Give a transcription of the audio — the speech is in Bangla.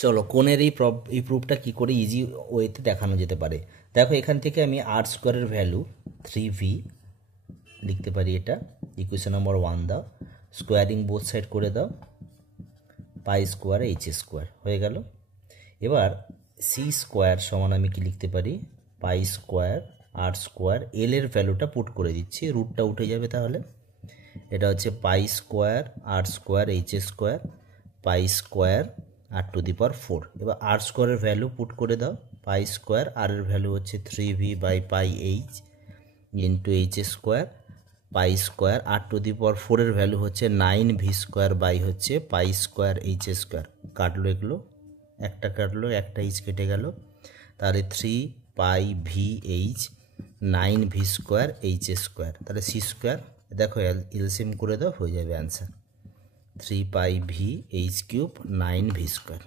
চলো কোণের এই প্রুফটা কী করে ইজি ওয়েতে দেখানো যেতে পারে। দেখো এখান থেকে আমি আর স্কোয়ারের ভ্যালু 3v লিখতে পারি, এটা ইকুয়েশন নম্বর 1 দাও, স্কোয়ারিং বোথ সাইড করে দাও, পাই স্কোয়ার এইচ স্কোয়ার হয়ে গেল। এবার সি স্কোয়ার সমান আমি কি লিখতে পারি, পাই স্কোয়ার আর স্কোয়ার, এল এর ভ্যালুটা পুট করে দিচ্ছি, রুটটা উঠে যাবে, তাহলে এটা হচ্ছে pi square r square h square pi square r to the power 4। এবার আর স্কোয়ারের ভ্যালু পুট করে দাও, পাই স্কোয়ার আর এর ভ্যালু হচ্ছে 3v by pi h into h square, pi square r to the power 4 এর ভ্যালু হচ্ছে 9v স্কোয়ার বাই হচ্ছে পাই স্কোয়ার এইচ স্কোয়ার। কাটলো এগুলো, একটা কাটলো, একটা এইচ কেটে গেল, তাহলে 3 pi v h 9v square h square, তাহলে সি স্কোয়ার, দেখো এলসিএম করে দাও, হয়ে যাবে answer 3 pi v h cube 9v square.